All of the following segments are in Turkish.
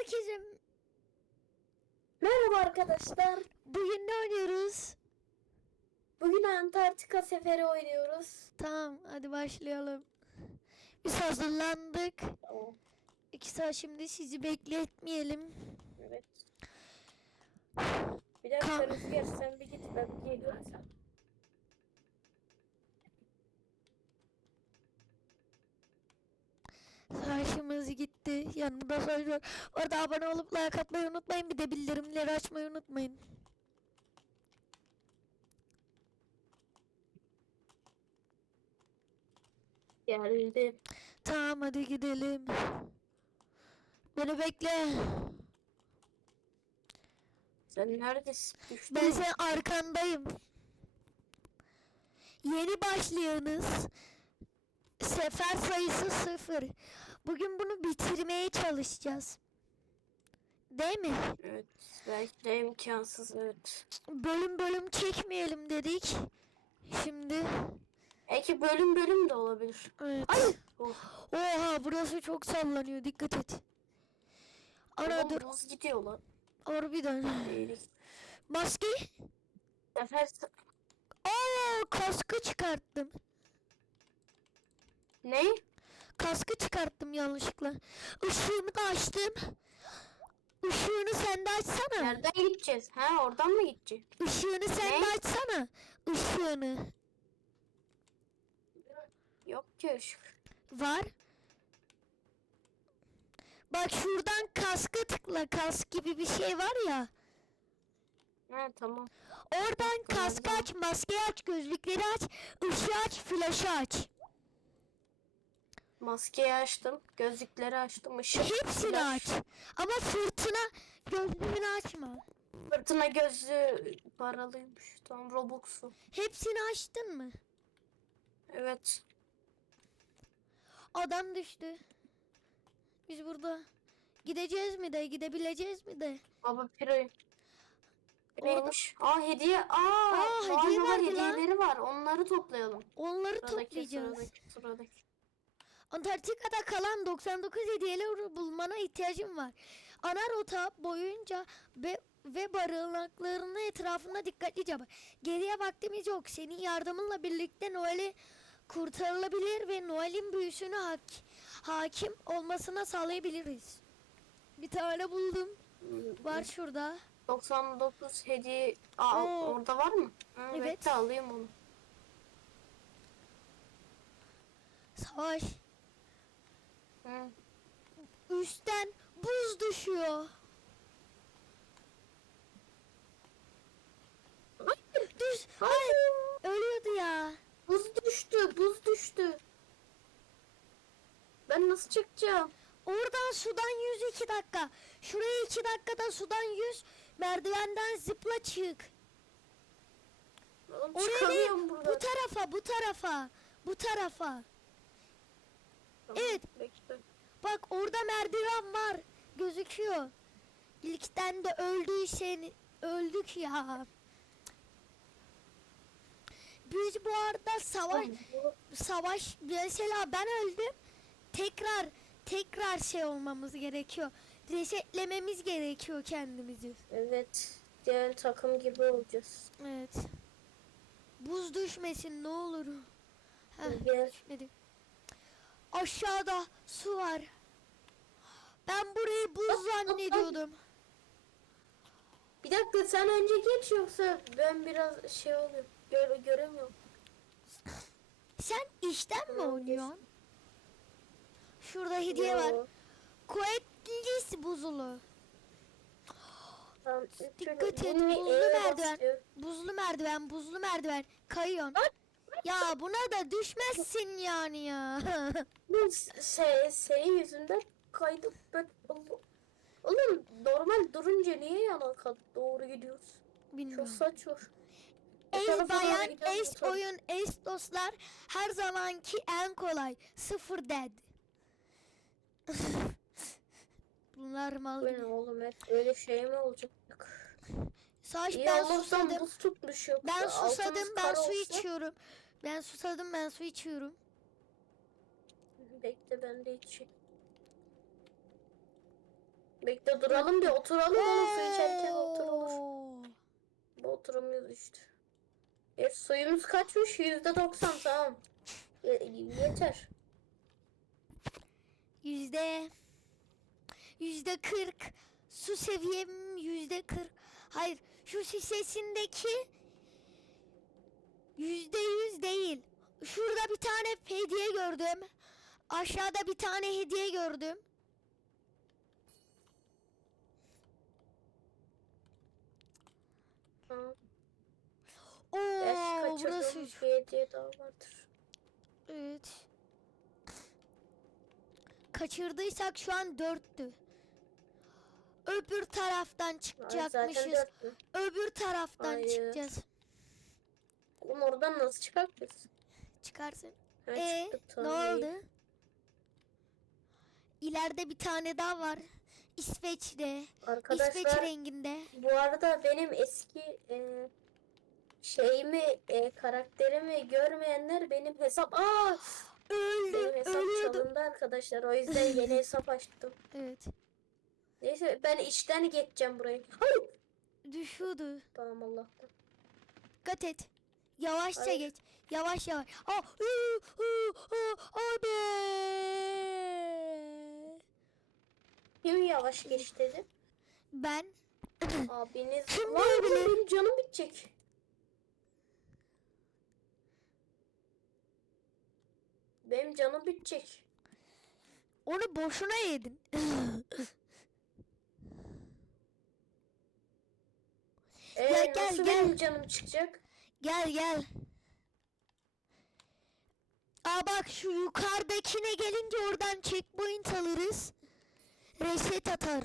Herkese Merhaba arkadaşlar. bugün ne oynuyoruz? Bugün Antarktika seferi oynuyoruz. Tamam hadi başlayalım. Biz hazırlandık. Tamam. İki saat şimdi sizi bekletmeyelim. Evet. Bir dakika Ka- Rüzgar sen bir git ben geliyorum. Savaşımız gitti. Yanımda savaş var. Orada abone olup like atmayı unutmayın. Bir de bildirimleri açmayı unutmayın. Geldim. Tamam hadi gidelim. Beni bekle. Sen neredesin? Düştün Ben senin arkandayım. Yeni başlayanız. Sefer sayısı sıfır. Bugün bunu bitirmeye çalışacağız. Değil mi? Evet. Belki de imkansız evet. Bölüm bölüm çekmeyelim dedik. Şimdi Belki bölüm bölüm de olabilir. evet. Ay! Oh. Oha burası çok sallanıyor. Dikkat et. Ana dur. buz gidiyor lan. Harbiden. Maske. Sefer Aa kaskı çıkarttım. ne? Kaskı çıkarttım yanlışlıkla. Işığını da açtım. Işığını sen de açsana. Nereden gideceğiz? Ha oradan mı gideceğiz? Işığını sen de Ne? açsana. Işığını. Yok ki ışık. Var. Bak şuradan kaskı tıkla. Kask gibi bir şey var ya. Ha tamam. Oradan kaskı aç, maskeyi aç, gözlükleri aç, ışığı aç, flaşı aç. Maskeyi açtım. Gözlükleri açtım. Işık. Hepsini flash. aç. Ama fırtına gözlüğünü açma. Fırtına gözlü paralıymış. Tamam Robux'u. Hepsini açtın mı? Evet. Adam düştü. Biz burada gideceğiz mi de gidebileceğiz mi de? Baba Piro'yu. Orada- Neymiş? Aa hediye. Aa, Aa, var hediye lan. hediyeleri var. Onları toplayalım. Onları Sıradaki toplayacağız. sıradaki sıradaki. Antarktika'da kalan 99 hediyeleri bulmana ihtiyacım var. Ana rota boyunca ve, ve barınaklarının etrafına dikkatlice bak. Geriye vaktimiz yok. Senin yardımınla birlikte Noel'i kurtarılabilir ve Noel'in büyüsünü hak, hakim olmasına sağlayabiliriz. Bir tane buldum. Var şurada. 99 hediye. Aa Oo. orada var mı? Ha, Evet. Bekle alayım onu. Savaş. Hı. Üstten buz düşüyor. Düş. Hayır. Ölüyordu ya. Buz düştü. Buz düştü. Ben nasıl çıkacağım? Oradan sudan yüz iki dakika. Şuraya iki dakikada sudan yüz. Merdivenden zıpla çık. Oğlum, Oraya değil, bu tarafa, bu tarafa, bu tarafa. Tamam, evet. Bekle. Bak orada merdiven var. Gözüküyor. İlkten de öldüysen öldük ya. Biz bu arada savaş savaş mesela ben öldüm. Tekrar tekrar şey olmamız gerekiyor. Resetlememiz gerekiyor kendimizi. Evet. Diğer takım gibi olacağız. Evet. Buz düşmesin ne olur. Gel. düşmedi. Aşağıda su var. Ben burayı buz zannediyordum. Bir dakika sen önce geç yoksa ben biraz şey oluyor. Gör, göremiyorum. Sen işten mi oynuyorsun? Şurada hediye var. Yo, Coetlis buzulu. Tamam. Dikkat et, buzlu E'ye merdiven. Buzlu merdiven, buzlu merdiven. Kayıyorsun. Ya buna da düşmezsin yani ya. Bu şey, şey yüzünden kaydım ben. Oğlum normal durunca niye yana kat doğru gidiyoruz? Çok Bilmiyorum. saçma. Es tarafa doğru bayan, tarafa- oyun, es dostlar her zamanki en kolay. Sıfır dead. Bunlar mal. Bu ne oğlum hep öyle şey mi olacak? İyi ben susadım. Ben susadım, ben su olsa- içiyorum. Ben susadım, ben su içiyorum. Bekle ben de içeyim. Bekle duralım bir oturalım oğlum su içerken oturulur. Bu oturamıyoruz işte. E, suyumuz kaçmış? Yüzde doksan tamam. Ye- yeter. Yüzde yüzde kırk su seviyem yüzde kırk hayır şu şişesindeki yüzde yüz değil. Şurada bir tane hediye gördüm. Aşağıda bir tane hediye gördüm. Tamam. Oo burası bir hediye daha vardır. evet kaçırdıysak şu an dörttü. Öbür taraftan çıkacakmışız. öbür taraftan Hayır. çıkacağız Oğlum oradan nasıl çıkartacağız? çıkarsın Ha, Ee, çıktık, ne oldu? İleride bir tane daha var. İsveç'te. İsveç Arkadaşlar renginde. bu arada benim eski e, şeyimi e, karakterimi görmeyenler benim hesap aa Öldü. benim hesap Ölüyordu. çalındı arkadaşlar o yüzden yeni hesap açtım. Evet. Neyse ben içten geçeceğim burayı. Hayır. Düşüyordu. Tamam Allah'tan. Dikkat et. Yavaşça Hayır. geç. Yavaş yavaş. Aa, ıı, ıı, ıı, Abi. Kim yavaş geç dedi? Ben. Abiniz. Kim Lan oğlum, benim canım bitecek. Benim canım bitecek. Onu boşuna yedin. Ee, Ya gel, nasıl gel. benim canım çıkacak? Gel gel. Aa bak şu yukarıdakine gelince oradan checkpoint alırız. Reset atar.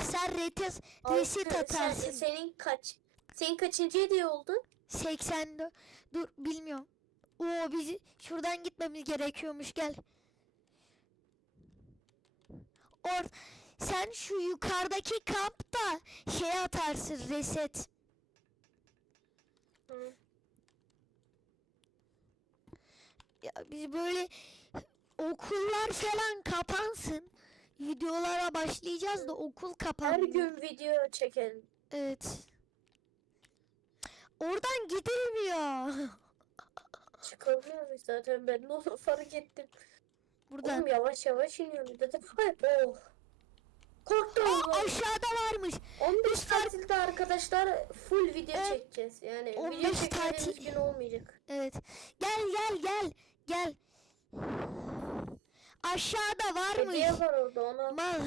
Sen retes, reset sen- atarsın. senin kaç? Senin kaçıncı hediye oldu? 84. Dur bilmiyorum. Oo bizi şuradan gitmemiz gerekiyormuş gel. Or sen şu yukarıdaki kampta şey atarsın reset. Hı. Ya biz böyle okullar falan kapansın. Videolara başlayacağız da okul Her kapanmıyor. gün video çekelim. Evet. Oradan gidilmiyor. Çıkamıyoruz zaten ben de onu fark ettim. Buradan. Oğlum yavaş yavaş iniyorum dedim. Hayır oh. Korktum. Aa, aşağıda varmış. 15 Biz fark- tatilde arkadaşlar full video Evet. çekeceğiz. Yani 15 video çekmediğimiz tatil. gün olmayacak. Evet. Gel gel gel. Gel. Aşağıda varmış. Hediye var orada ona. Mal.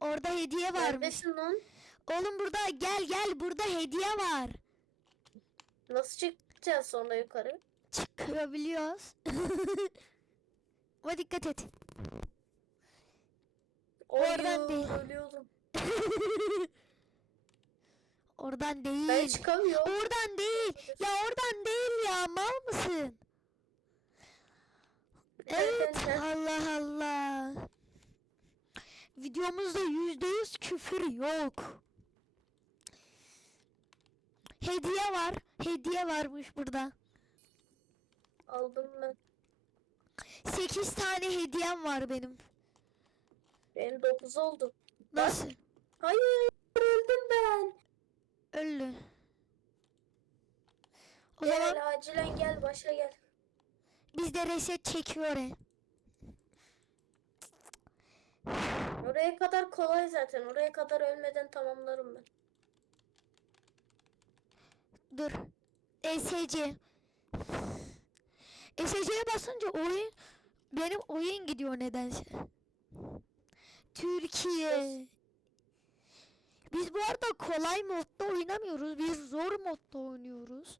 Orada hediye varmış. Neredesin lan? Oğlum burada gel gel burada hediye var. Nasıl çıkacağız sonra yukarı? Çıkabiliyoruz. Ama dikkat et. Oradan Oy, değil. Ölüyordum. Oradan Ben değil. çıkamıyorum. Oradan değil. Ya oradan değil ya. Mal mısın? Evet. Allah Allah. Videomuzda yüzde yüz küfür yok. Hediye var. Hediye varmış burada. Aldım ben. Sekiz tane hediyem var benim. Benim 9 oldu. Nasıl? Hayır öldüm ben. Öldü. O Gel zaman acilen gel başa gel. Biz de reset çekiyor. Oraya kadar kolay zaten. Oraya kadar ölmeden tamamlarım ben. Dur. ESC. ESC'ye basınca oyun benim oyun gidiyor nedense. Türkiye. Biz bu arada kolay modda oynamıyoruz. Biz zor modda oynuyoruz.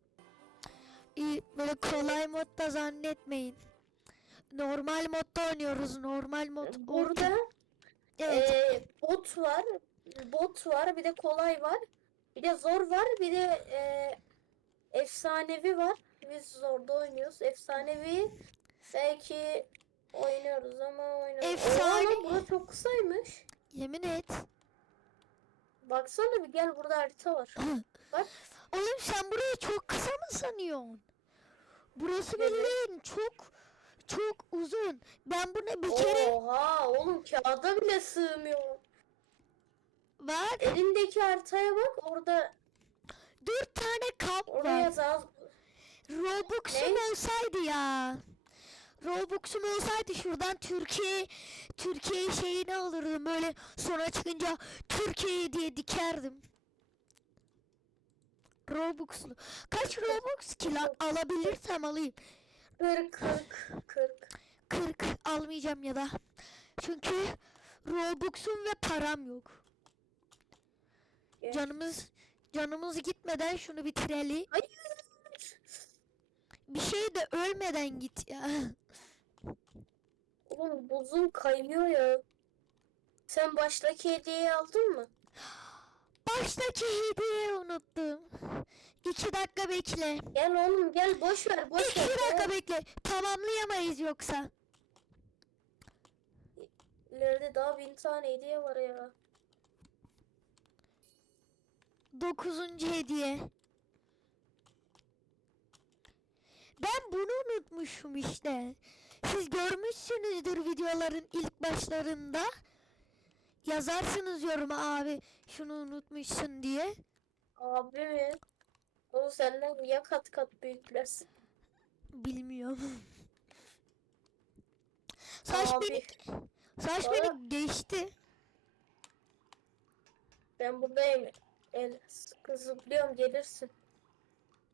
Böyle kolay modda zannetmeyin. Normal modda oynuyoruz. Normal mod. Burada Evet. e, bot var. Bot var. Bir de kolay var. Bir de zor var. Bir de e, efsanevi var. Biz zorda oynuyoruz. Efsanevi belki oynuyoruz ama oynamıyoruz. Efsane- Oha burası çok kısaymış. Yemin et. Baksana bir gel burada harita var. Bak. Oğlum sen burayı çok kısa mı sanıyorsun? Burası bildiğin çok çok uzun. Ben buna bir kere Oha oğlum kağıda bile sığmıyor. Bak Elindeki haritaya bak orada dört tane kamp oraya var. zaz Robux'um olsaydı ya. Robux'um olsaydı şuradan Türkiye Türkiye şeyini alırdım böyle sonra çıkınca Türkiye diye dikerdim. Robux'lu. Kaç Robux ki lan alabilirsem alayım. 40 40 40. 40 almayacağım ya da. Çünkü Robux'um ve param yok. Gel. Canımız canımız gitmeden şunu bitirelim. Hayır. Bir şey de ölmeden git ya. Oğlum buzum kaymıyor ya. Sen baştaki hediyeyi aldın mı? Baştaki hediyeyi unuttum. İki dakika bekle. Gel oğlum gel boş ver boş İki ver. dakika bekle. Tamamlayamayız yoksa. İleride daha bin tane hediye var ya. Dokuzuncu hediye. Ben bunu unutmuşum işte. Siz görmüşsünüzdür videoların ilk başlarında. Yazarsınız yoruma abi şunu unutmuşsun diye. Abi? O senden ya kat kat büyüklersin. Bilmiyorum. Saç Abi. beni saç Aa. beni geçti. Ben buradayım. El sıkı zıplıyorum gelirsin.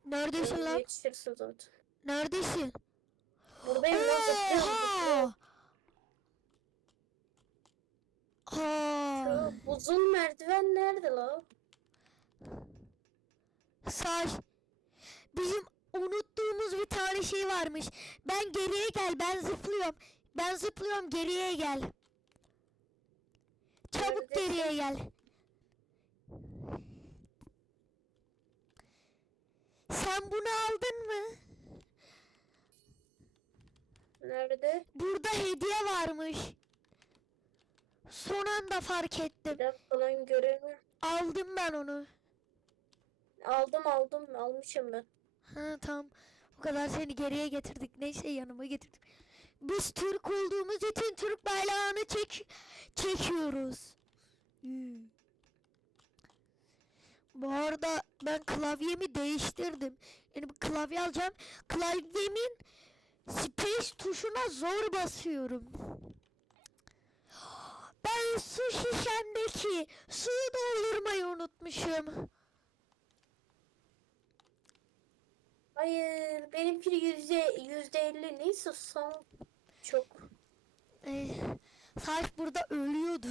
Neredesin Beni lan? Yetişirsin zaten. Neredesin? Buradayım lan zıplıyorum zıplıyorum. Oha! Ha. Şu buzun merdiven nerede la? Saç. Bizim unuttuğumuz bir tane şey varmış. Ben geriye gel, ben zıplıyorum. Ben zıplıyorum, geriye gel. Çabuk Neredesin? geriye gel. Sen bunu aldın mı? Nerede? Burada hediye varmış. Son anda fark ettim. dakika lan göremiyorum. Aldım ben onu. Aldım aldım almışım ben. Ha tamam. O kadar seni geriye getirdik. Neyse yanıma getirdik. Biz Türk olduğumuz için Türk bayrağını çek çekiyoruz. Hmm. Bu arada ben klavyemi değiştirdim. Yani bir klavye alacağım. Klavyemin space tuşuna zor basıyorum. Ben su şişemdeki suyu doldurmayı unutmuşum. Hayır benimki yüzde yüzde elli neyse son çok. Ee, saç burada ölüyordu.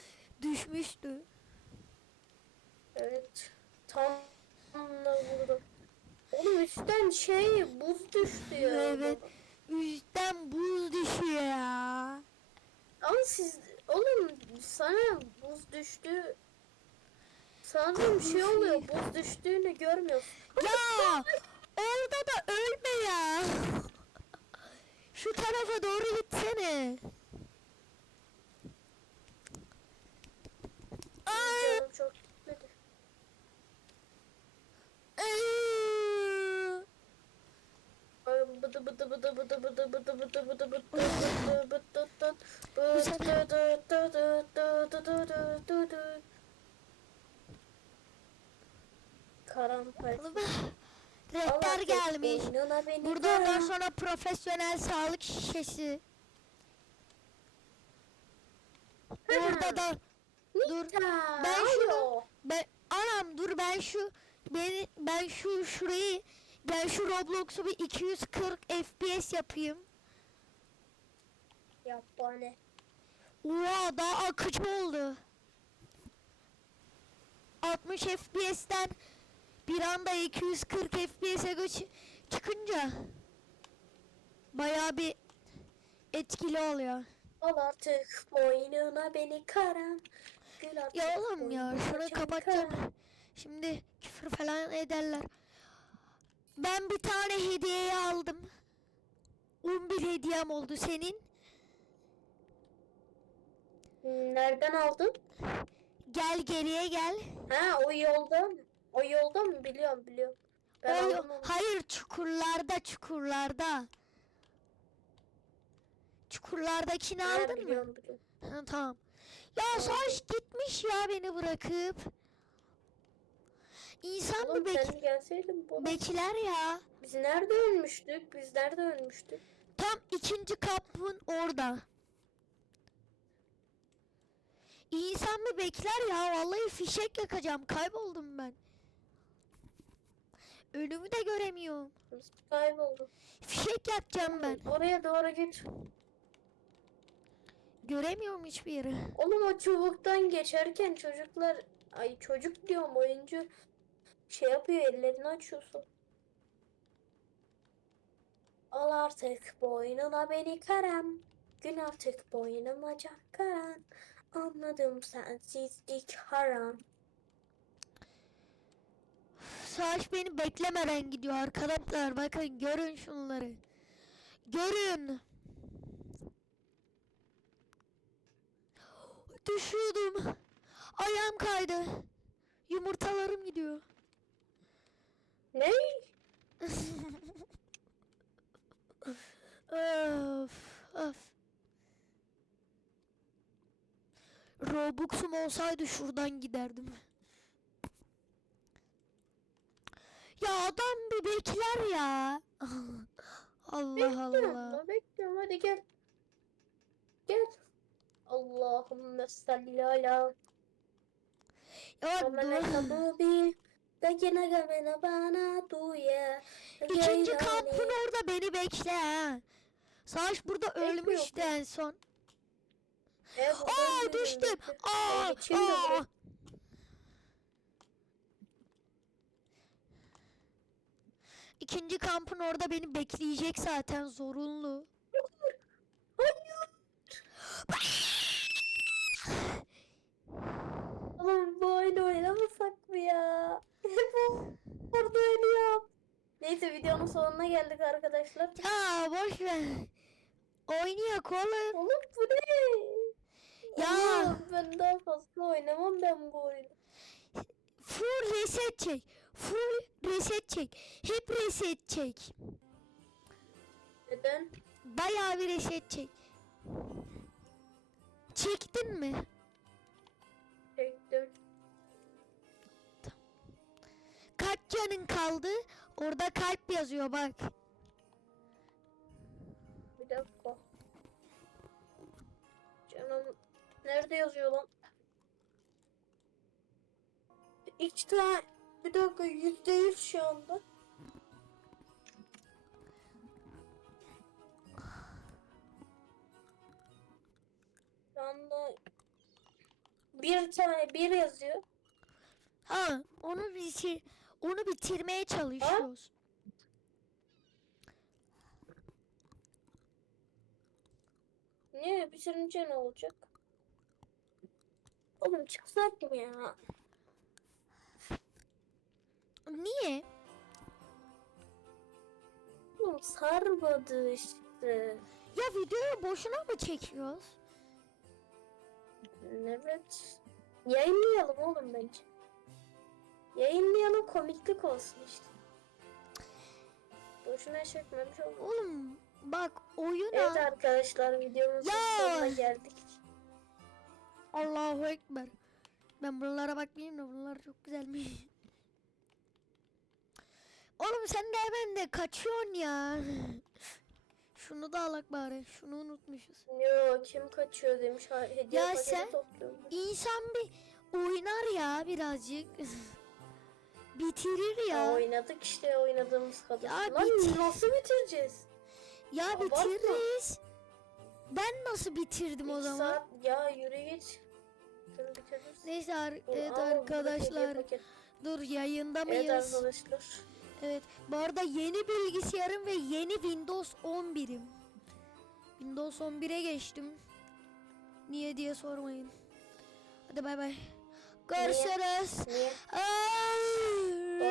Düşmüştü. Evet. Tam da vurdum. Oğlum üstten şey buz düştü ya. Evet. Üstten buz düşüyor ya. Ama siz oğlum sana buz düştü. Sanırım şey oluyor buz düştüğünü görmüyorsun. Ya orada da ölme ya. Şu tarafa doğru gitsene. Ay, çok gitmedi. ay. Ay, bıdı bıdı bıdı bıdı bıdı bıdı bıdı bıdı bıdı bıdı bıdı bıdı. Karamparça. Rehber gelmiş. Burada ondan sonra profesyonel sağlık şişesi. Orada da dur. Ben şunu ben anam dur ben şu beni ben şu şurayı ben şu Roblox'u bir 240 FPS yapayım. Yap bana. Oha daha akıcı oldu. 60 FPS'ten bir anda 240 FPS'e çıkınca bayağı bir etkili oluyor. Al artık boynuna beni artık Ya oğlum ya şunu kapatacağım. Şimdi küfür falan ederler. Ben bir tane hediye aldım. 11 hediyem oldu senin. Nereden aldın? Gel geriye gel. Ha o yolda mı? O yolda mı? Biliyorum biliyorum. Ben O yo- aldım onu. hayır çukurlarda çukurlarda. Çukurlardakini Ha, aldın mı? biliyorum, biliyorum. Ha, tamam. Ya saç gitmiş ya beni bırakıp. İnsan mı Oğlum bek sen gelseydin bu. bekler ya? Biz nerede ölmüştük? Biz nerede ölmüştük? Tam ikinci kampın orada. İnsan mı bekler ya? Vallahi fişek yakacağım. Kayboldum ben. Önümü de göremiyorum. Biz kaybolduk. Fişek yakacağım ben. Oraya doğru git. Göremiyorum hiçbir yeri. Oğlum o çubuktan geçerken çocuklar ay çocuk diyorum oyuncu şey yapıyor ellerini açıyorsun. Al artık boynuna beni karam. Gün artık boynuma karan. Anladım sensizlik haram. Savaş beni beklemeden gidiyor arkadaşlar. Bakın görün şunları. Görün. Düşüyordum. Ayağım kaydı. Yumurtalarım gidiyor. Ne? Öf, öf. Robux'um olsaydı şuradan giderdim. Ya adam bir bekler ya. Allah Bekliyorum Allah. da bekliyorum hadi gel. Gel. Allahümme salli ala Ya dur. İkinci kampın orada beni bekle. Savaş burada ölmüştü en son. E, Aa düştüm. Aa, aa. İkinci kampın orada beni bekleyecek zaten zorunlu. Oğlum bu oyunu oynamasak mı ya? Bu Orada ölüyorum. Neyse videonun sonuna geldik arkadaşlar. Ya boş ver. Oynayak oğlum. Oğlum bu ne? Ya. Ben daha fazla oynamam ben bu oyunu. Full reset çek. Full reset çek. Hep reset çek. Neden? Bayağı bir reset çek. Çektin mi? Çektim. Kaç canın kaldı? Orada kalp yazıyor bak. Bir dakika. Nerede yazıyor lan? İki tane bir dakika yüzde yüz şu anda. Şu anda bir tane bir yazıyor. Ha, onu bitir onu bitirmeye çalışıyoruz. Niye bitirince ne olacak? Oğlum çıksak mı ya? Niye? Oğlum sarmadı işte. Ya videoyu boşuna mı çekiyoruz? Evet. Yayınlayalım oğlum bence. Yayınlayalım komiklik olsun işte. Boşuna çekmemiş oldum. Oğlum bak oyun Evet arkadaşlar videomuzun Ya! sonuna geldik. Allahu Ekber. Ben bunlara bakmayayım da bunlar çok güzelmiş. Oğlum sen de hemen de kaçıyorsun ya. Şunu da alak bari. Şunu unutmuşuz. Yo kim kaçıyor demiş. Hediye Ya sen- topluyorum. İnsan bir oynar ya birazcık. Bitirir Ya. ya. oynadık işte oynadığımız kadar. Ya Lan bitir- nasıl bitireceğiz? Ya Abartma. bitiririz. Ben nasıl bitirdim o zaman? saat ya yürü git. Neyse ar- Dur, evet hediye arkadaşlar. paket. Dur yayında Evet mıyız? arkadaşlar. Evet. Bu arada yeni bilgisayarım ve yeni Windows 11'im. Windows 11'e geçtim. Niye diye sormayın. Hadi bay bay. Görüşürüz. Niye? Ay.